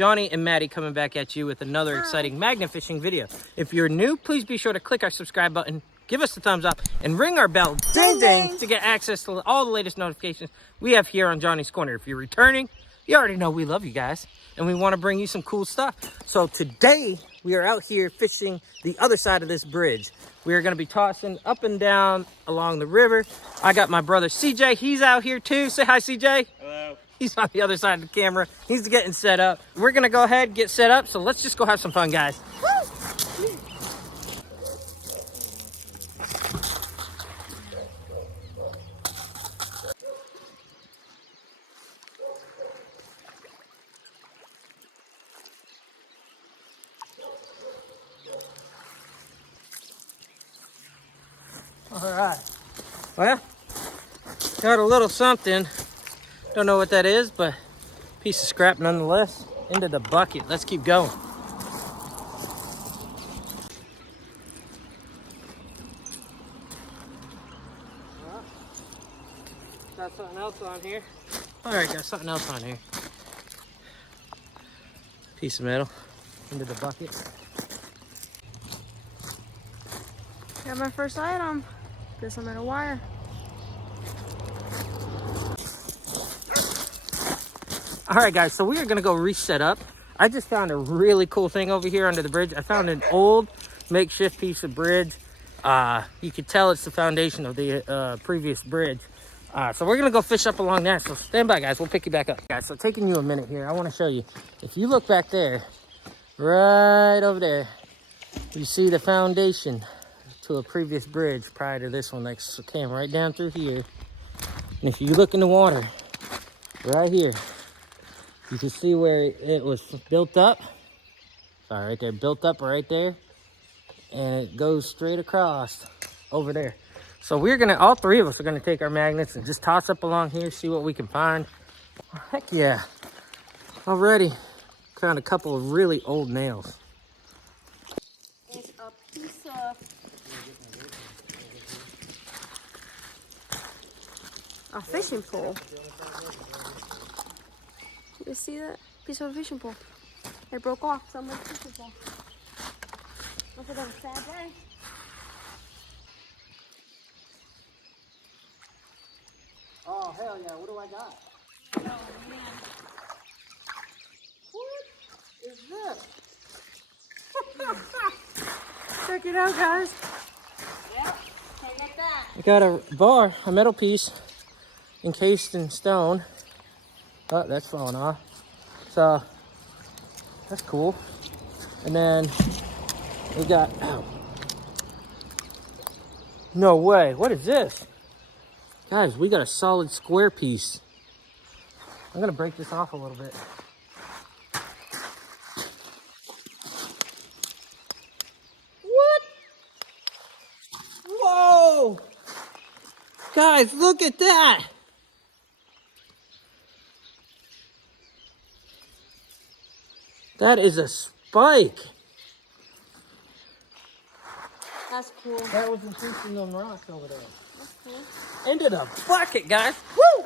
Johnny and Maddie coming back at you with another exciting magnet fishing video. If you're new, please be sure to click our subscribe button, give us a thumbs up, and ring our bell, ding ding, to get access to all the latest notifications we have here on Johnny's Corner. If you're returning, you already know we love you guys, and we want to bring you some cool stuff. So today, we are out here fishing the other side of this bridge. We are going to be tossing up and down along the river. I got my brother CJ. He's out here too. Say hi, CJ. Hello. He's on the other side of the camera. He's getting set up. We're going to go ahead and get set up. So let's just go have some fun, guys. Woo! All right. Well, got a little something. Don't know what that is, but piece of scrap nonetheless. Into the bucket. Let's keep going. Got something else on here. All right, got something else on here. Piece of metal into the bucket. Got my first item. Got some metal wire. All right, guys, so we are gonna go reset up. I just found a really cool thing over here under the bridge. I found an old makeshift piece of bridge. You can tell it's the foundation of the previous bridge. So we're gonna go fish up along that. So stand by, guys, we'll pick you back up. Guys, so taking you a minute here, I wanna show you. If you look back there, right over there, you see the foundation to a previous bridge prior to this one that came right down through here. And if you look in the water, right here, you can see where it was built up. Sorry, right there, built up right there. And it goes straight across over there. So we're gonna, all three of us are gonna take our magnets and just toss up along here, see what we can find. Heck yeah. Already found a couple of really old nails. It's a piece of a fishing pole. You see that? Piece of a fishing pole. It broke off someone's fishing pole. Must have been a sad day. Oh, hell yeah, what do I got? Oh, man. What is this? Check it out, guys. Yep, check it out. I got a bar, a metal piece, encased in stone. Oh, that's falling off. So, that's cool. And then we got, ow. No way, what is this? Guys, we got a solid square piece. I'm gonna break this off a little bit. What? Whoa! Guys, look at that! That is a spike. That's cool. That was encased in them rocks over there. That's cool. Into the bucket, guys. Woo!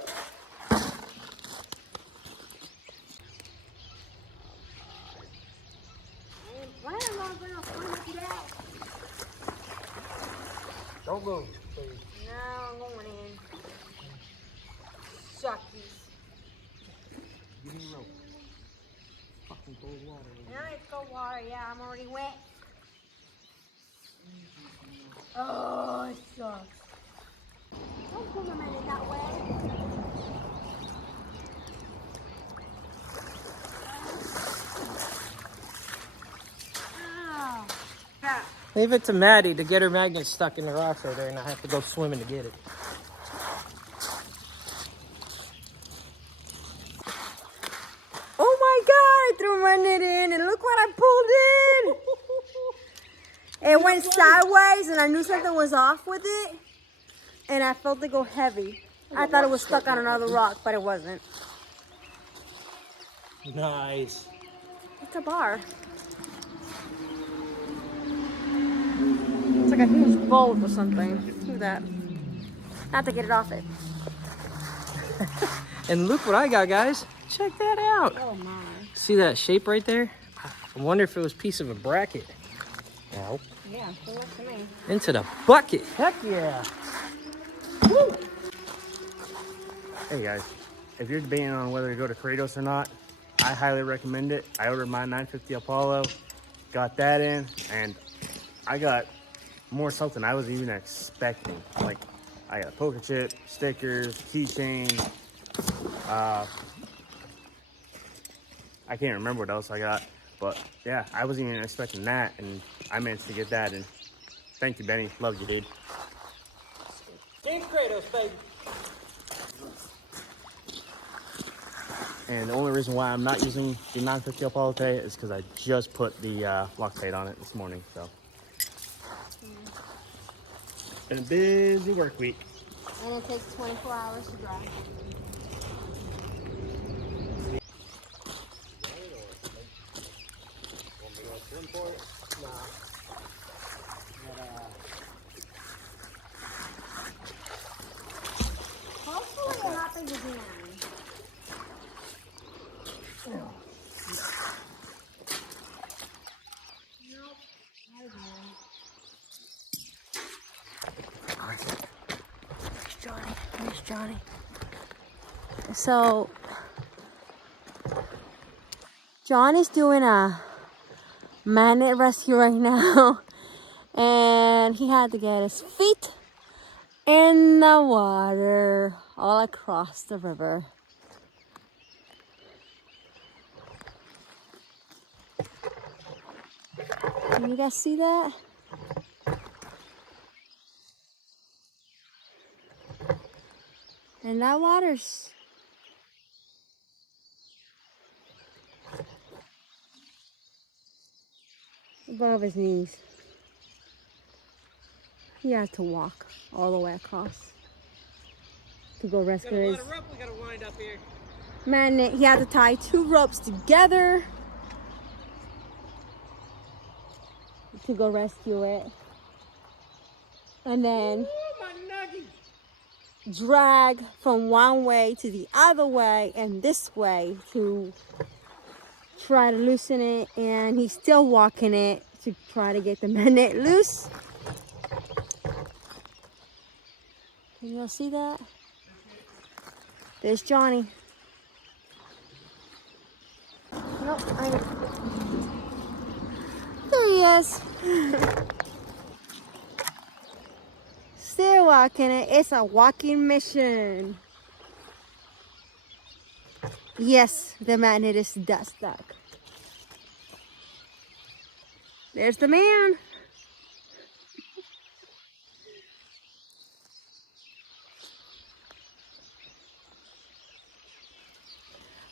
Don't move, please. No, I'm going in. Suckies. Give me a rope. Fucking cold water. No, it's cold water. Yeah, I'm already wet. Oh, it sucks. Don't put them in it that way. Oh. Yeah. Leave it to Maddie to get her magnet stuck in the rocks over there, and I have to go swimming to get it. Oh my God, I threw my net in, and look what I pulled in. It went sideways, and I knew something was off with it, and I felt it go heavy. I thought it was stuck on another rock, but it wasn't. Nice. It's a bar. It's like a huge bolt or something. Look at that. I have to get it off it. And look what I got, guys. Check that out. Oh my. See that shape right there? I wonder if it was a piece of a bracket. No. Yeah, good luck to me. Into the bucket. Heck yeah. Woo. Hey guys, if you're debating on whether to go to Kratos or not, I highly recommend it. I ordered my 950 Apollo, got that in, and I got more stuff than I was even expecting. Like, I got a poker chip, stickers, keychain. I can't remember what else I got, but yeah, I wasn't even expecting that, and I managed to get that. And thank you, Benny. Love you, dude. Game Kratos, baby. And the only reason why I'm not using the 950 Apollo today is because I just put the Loctite on it this morning. So, been a busy work week. And it takes 24 hours to dry. Hopefully it happens again. There's Johnny. So Johnny's doing a magnet rescue right now, and he had to get his feet in the water all across the river. Can you guys see that? And that water's above his knees. He has to walk all the way across to go rescue his We gotta wind up here. magnet. He had to tie 2 ropes together to go rescue it. And then drag from one way to the other way and this way to try to loosen it, and he's still walking it to try to get the magnet loose. Can you all see that? There's Johnny. Nope, there he is. Still walking it. It's a walking mission. Yes, the magnet is that stuck. There's the man.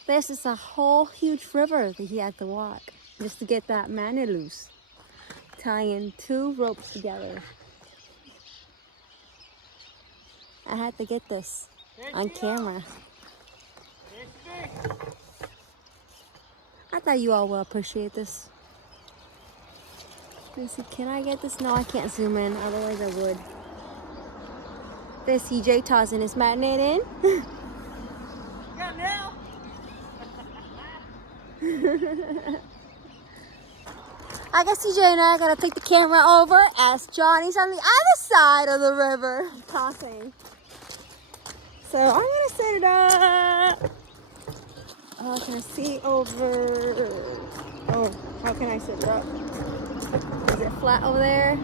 This is a whole huge river that he had to walk just to get that magnet loose. Tying 2 ropes together. I had to get this on camera. I thought you all will appreciate this. Let's see, can I get this? No, I can't zoom in, otherwise I would. There's CJ tossing his magnet in. Got now. I guess CJ and I gotta take the camera over as Johnny's on the other side of the river tossing. So I'm gonna set it up. Oh, can I see over? Oh, how can I set it up? Is it flat over there?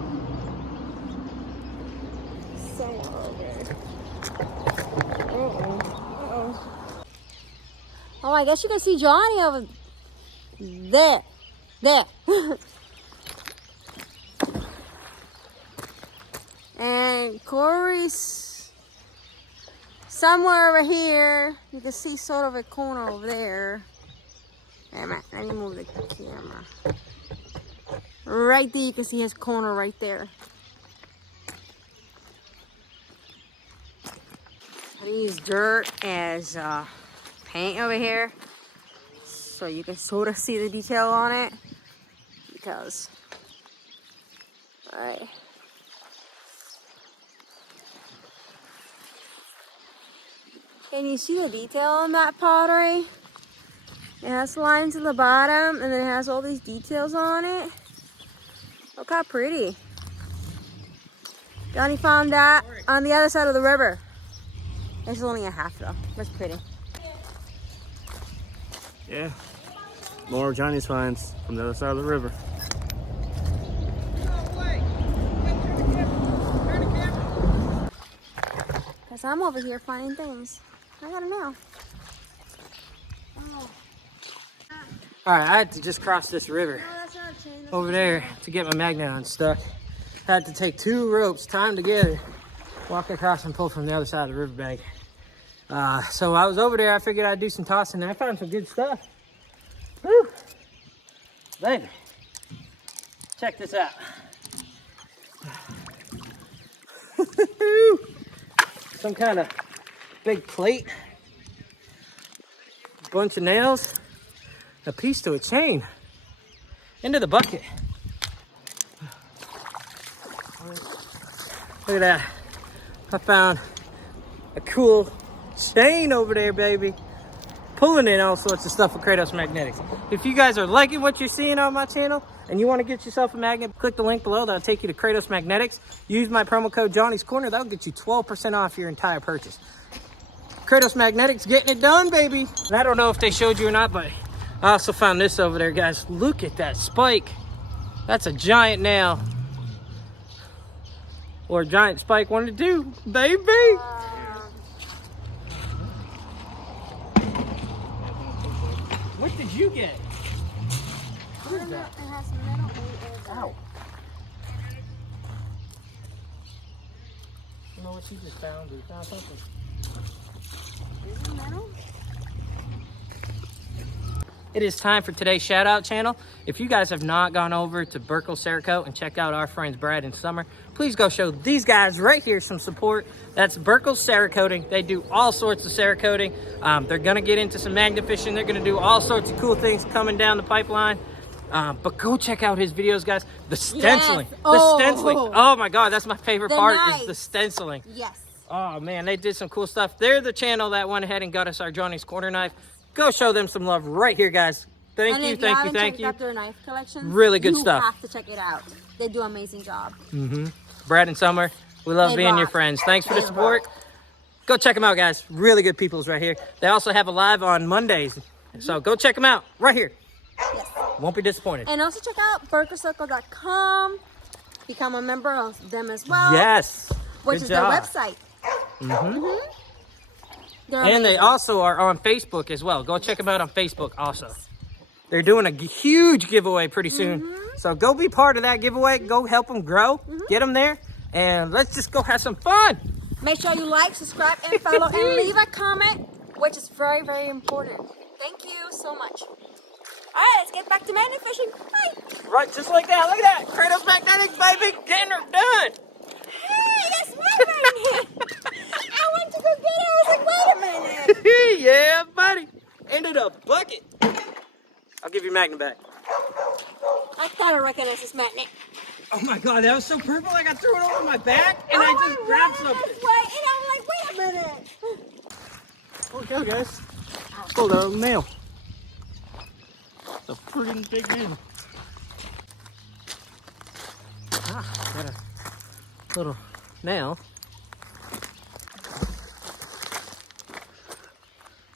Somewhere over there. Uh-oh. Uh-oh. Oh, I guess you can see Johnny over there. There. And Corey's somewhere over here. You can see sort of a corner over there. Wait a minute, let me move the camera. Right there, you can see his corner right there. I use dirt as paint over here, so you can sort of see the detail on it. Because, alright. Can you see the detail on that pottery? It has lines at the bottom, and then it has all these details on it. Look how pretty. Johnny found that on the other side of the river. It's only a half though. That's pretty. Yeah. More Johnny's finds from the other side of the river. Because I'm over here finding things. I gotta know. Oh. All right, I had to just cross this river over there to get my magnet unstuck. I had to take 2 ropes timed together, walk across and pull from the other side of the riverbank. So I was over there, I figured I'd do some tossing, and I found some good stuff. Woo! Baby, check this out. Some kind of big plate, bunch of nails, a piece to a chain, into the bucket. Look at that. I found a cool chain over there, baby. Pulling in all sorts of stuff with Kratos Magnetics. If you guys are liking what you're seeing on my channel and you want to get yourself a magnet, click the link below. That'll take you to Kratos Magnetics. Use my promo code Johnny's Corner. That'll get you 12% off your entire purchase. Kratos Magnetics getting it done, baby. And I don't know if they showed you or not, but I also found this over there, guys. Look at that spike. That's a giant nail. Or a giant spike wanted to do, baby. What did you get? What is that? It has metal in it. Ow. You know what she just found? We found something. Is it metal? It is time for today's shout out channel. If you guys have not gone over to Burkle Cerakote and checked out our friends Brad and Summer, please go show these guys right here some support. That's Burkle Cerakoting. They do all sorts of Cerakoting. They're gonna get into some magnet fishing. They're gonna do all sorts of cool things coming down the pipeline. But go check out his videos, guys. The stenciling. Yes. The stenciling. Oh my God, that's my favorite part knife. is the stenciling. Yes. Oh man, they did some cool stuff. They're the channel that went ahead and got us our Johnny's Corner knife. Go show them some love right here, guys. Thank you, thank you, thank you. Out their knife collection, really good stuff. You have to check it out. They do an amazing job. Brad and Summer, we love being your friends. Thanks for the support. Go check them out, guys. Really good peoples right here. They also have a live on Mondays. So go check them out right here. Yes. Won't be disappointed. And also check out burklecircle.com. Become a member of them as well. Yes. Which Good is job. their website. And they also are on Facebook as well. Go check them out on Facebook also. They're doing a huge giveaway pretty soon. So go be part of that giveaway. Go help them grow. Get them there. And let's just go have some fun. Make sure you like, subscribe, and follow, and leave a comment, which is very, very important. Thank you so much. All right, let's get back to magnet fishing. Bye. Right, just like that. Look at that. Kratos Magnetics, baby. Getting her done. Hey, that's my magnet. I went to go get it. I was like, wait a minute. Yeah, buddy. Into the bucket. I'll give your magnet back. I thought I recognized this magnet. Oh my God, that was so purple. I got threw it over my back and I just grabbed something. This way, and I'm like, wait a minute. Look out, guys. Oh, the nail. It's a pretty big nail. Ah, got a little nail.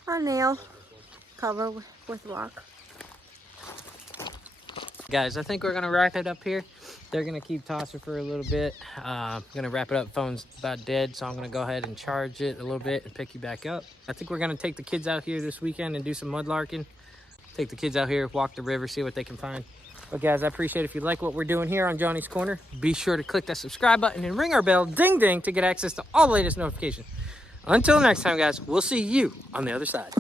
A nail covered with rock. Guys, I think we're gonna wrap it up here. They're gonna keep tossing for a little bit. I'm gonna wrap it up. Phone's about dead, so I'm gonna go ahead and charge it a little bit and pick you back up. I think we're gonna take the kids out here this weekend and do some mudlarking. Take the kids out here, walk the river, see what they can find. But guys, I appreciate it. If you like what we're doing here on Johnny's Corner, be sure to click that subscribe button and ring our bell, ding ding, to get access to all the latest notifications. Until next time, guys, we'll see you on the other side.